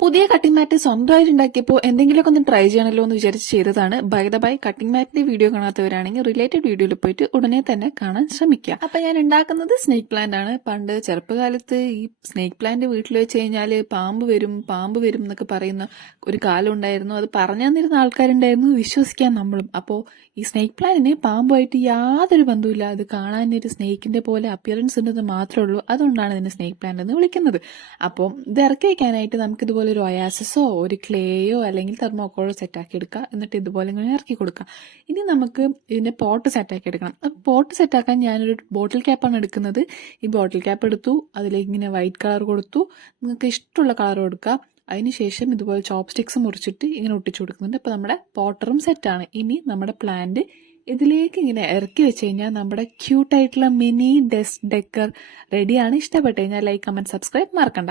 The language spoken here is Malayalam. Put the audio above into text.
പുതിയ കട്ടിംഗ് മാറ്റ് സ്വന്തമായിട്ട് ഉണ്ടാക്കിയപ്പോൾ എന്തെങ്കിലുമൊക്കെ ഒന്ന് ട്രൈ ചെയ്യണമല്ലോ എന്ന് വിചാരിച്ച് ചെയ്തതാണ്. ബൈ ദ ബൈ കട്ടിംഗ് മാറ്റിന്റെ വീഡിയോ കാണാത്തവരാണെങ്കിൽ റിലേറ്റഡ് വീഡിയോയിൽ പോയിട്ട് ഉടനെ തന്നെ കാണാൻ ശ്രമിക്കുക. അപ്പൊ ഞാൻ ഉണ്ടാക്കുന്നത് സ്നേക്ക് പ്ലാന്റ് ആണ്. പണ്ട് ചെറുപ്പകാലത്ത് ഈ സ്നേക്ക് പ്ലാന്റ് വീട്ടിൽ വെച്ച് കഴിഞ്ഞാൽ പാമ്പ് വരും എന്നൊക്കെ പറയുന്ന ഒരു കാലം ഉണ്ടായിരുന്നു. അത് പറഞ്ഞു തന്നിരുന്ന ആൾക്കാരുണ്ടായിരുന്നു, വിശ്വസിക്കാൻ നമ്മളും. അപ്പോൾ ഈ സ്നേക്ക് പ്ലാന്റിന് പാമ്പുമായിട്ട് യാതൊരു ബന്ധവുമില്ല. അത് കാണാൻ ഒരു സ്നേക്കിന്റെ പോലെ അപ്പിയറൻസ് ഉണ്ടെന്ന് മാത്രമേ ഉള്ളൂ. അതുകൊണ്ടാണ് ഇതിനെ സ്നേക്ക് പ്ലാന്റ് എന്ന് വിളിക്കുന്നത്. അപ്പോൾ ഇത് ഇറക്കി വെക്കാനായിട്ട് നമുക്ക് ഇതുപോലെ ഒരു ഒയാസിസോ ഒരു ക്ലേയോ അല്ലെങ്കിൽ തെർമോക്കോളോ സെറ്റാക്കി എടുക്കുക. എന്നിട്ട് ഇതുപോലെ ഇങ്ങനെ ഇറക്കി കൊടുക്കുക. ഇനി നമുക്ക് ഇതിന്റെ പോട്ട് സെറ്റാക്കി എടുക്കണം. പോട്ട് സെറ്റാക്കാൻ ഞാനൊരു ബോട്ടിൽ ക്യാപ്പാണ് എടുക്കുന്നത്. ഈ ബോട്ടിൽ ക്യാപ്പ് എടുത്തു, അതിലേക്ക് ഇങ്ങനെ വൈറ്റ് കളർ കൊടുത്തു. നിങ്ങൾക്ക് ഇഷ്ടമുള്ള കളർ കൊടുക്കുക. അതിനുശേഷം ഇതുപോലെ ചോപ്സ്റ്റിക്സ് മുറിച്ചിട്ട് ഇങ്ങനെ ഒട്ടിച്ചു കൊടുക്കുന്നുണ്ട്. അപ്പോൾ നമ്മുടെ പോട്ടറും സെറ്റാണ്. ഇനി നമ്മുടെ പ്ലാന്റ് ഇതിലേക്ക് ഇങ്ങനെ ഇറക്കി വെച്ച് കഴിഞ്ഞാൽ നമ്മുടെ ക്യൂട്ടായിട്ടുള്ള മിനി ഡെസ്ക് ഡെക്കർ റെഡിയാണ്. ഇഷ്ടപ്പെട്ട് കഴിഞ്ഞാൽ ലൈക്ക്, കമന്റ്, സബ്സ്ക്രൈബ് മറക്കണ്ട.